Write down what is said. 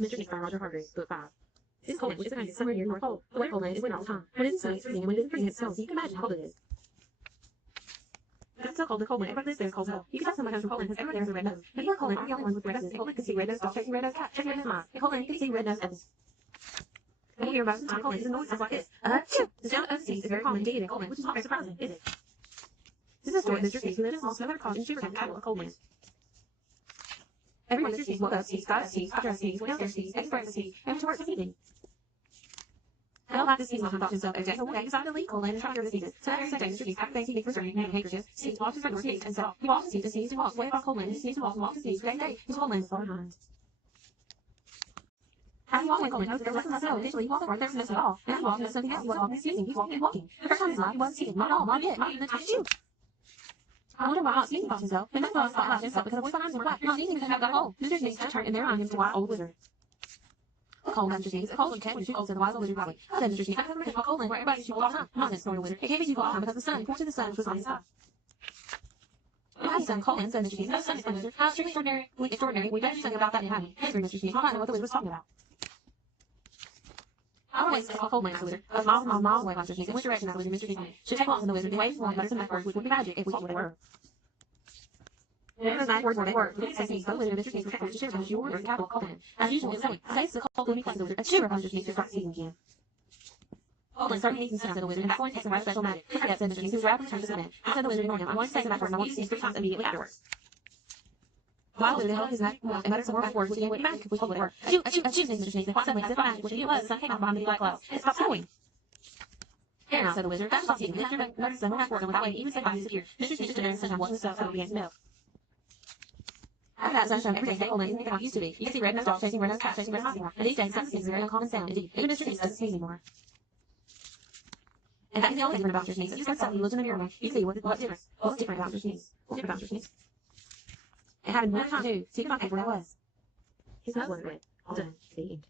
Mr. Sneeze by Roger Hargreaves, Book 5. This Coleman, which is the somewhere near the North Pole. The West Coleman is winter all the time. When it isn't sunny, it's freezing, and when it isn't freezing, it's snow, so you can imagine how cold it is. It's so cold in Coleman, everybody lives there is cold as hell. You can tell somebody comes from Coleman because everybody there has a red nose. But here in Coleman, I'm the only one with red noses. In Coleman, you can see red nose dogs chasing red nose cats, chasing red nose mice. In Coleman, you can see red nose Evans. And you hear about sometimes Coleman, it's a noise sounds like this. Achoo! The sound of sneeze is very common indeed in Coleman, which is not very surprising, is it? This is a story of Mr. Sneeze, who lived in a small snow-covered cottage in Shivertown, capital of Coleman. Every morning Mr. Sneeze woke up, sneezed, got up, sneezed, got dressed, sneezed, went downstairs, sneezed, ate his breakfast, sneezed, and went to work this evening. I don't like this sneeze often thought to himself every day, so one day he decided to leave Coleman and try to cure the sneezes. So every day Mr. Sneeze packed things he needed for surgery, namely handkerchiefs, sneezed, walked his front door, sneezed, and set off. He walked and sneezed and sneezed and walked way across Coleman, and sneezed and walked and sneezed. Great day, his Coleman was far behind. As he walked away, Coleman noticed there was less snow. Eventually, he walked over, there was no snow at all. Then he walked, and there was something else. He wasn't walking and sneezing, he was walking and walking. The first time in his life, he wasn't sneezing, not at all, not a bit, not even a tiny chew. I wonder why not sneezing thought to himself. Then thought about himself because the voice behind him was black. Not sneezing because I've got a hole. Mr. Sneeze turned and there on him was a wise old wizard. Cold, Mr. Sneeze. A cold one can't when too old, said the wise old wizard loudly. I said, Mr. Sneeze, I've never been called Coleman where everybody used to all the time. Nonsense, snorted the wizard. It can't be too cold all the time because the sun, he pointed to the sun, which was on his side. We had sun, Coleman, said Mr. Sneeze. No sun is wizard. How extremely extraordinary. We better do something about that in hiding. Answer, Mr. Sneeze. I know what the wizard was talking about. I always say Coleman, the wizard. I was miles away, Mr. Sneeze. In which direction that wizard, Mr. Sneeze, should take off from the wizard, the way from letters and metaphors, which would be magic if we thought what they were. Those nice words were they were. We didn't say Sneeze, but the wizard, Mr. Sneeze, was traveled to Shivertown, which you were in the capital of Coleman. As usual, it was snowing. Today's the cold, gloomy place of the wizard. A shiver comes Mr. Sneeze to start sneezing again. Coleman started sneezing sound, said the wizard, and that's going to take some rather special magic. Look at that, said Mr. Sneeze, who was rapidly turning to the man. I said the wizard ignored him. I'm going to say some metaphors, and I want you to sneeze 3 times immediately afterwards. While the wizard held his magic wand and muttered some more words, which he went magic if we told what they were. Achoo, achoo, achoo, sneezed Mr. Sneeze, and quite suddenly, as if by magic, which he knew it was, the sun came out behind the black clouds. It stopped snowing. There now, said the wizard, that's stop sneezing. Lift your notice some more backwards, and without waiting, even said by disappeared. Mr. Sneeze stood there in the sunshine, watching the stuff so it began to melt. After that sunshine, every day Coleman isn't anything like it used to be. You can see red nose dogs chasing red nose cats, chasing red mice anymore. And these days, sun sneeze is a very uncommon sound indeed. Even Mr. Sneeze doesn't sneeze anymore. And that is the only thing different about Mr. Sneeze. Just like suddenly he looks in the mirror one, you see what's different. What's different about Mr. Sneeze? What's different about Mr. Sneeze? It happened one time too, so you can find paper where it was. His nose wasn't red. All done. The end.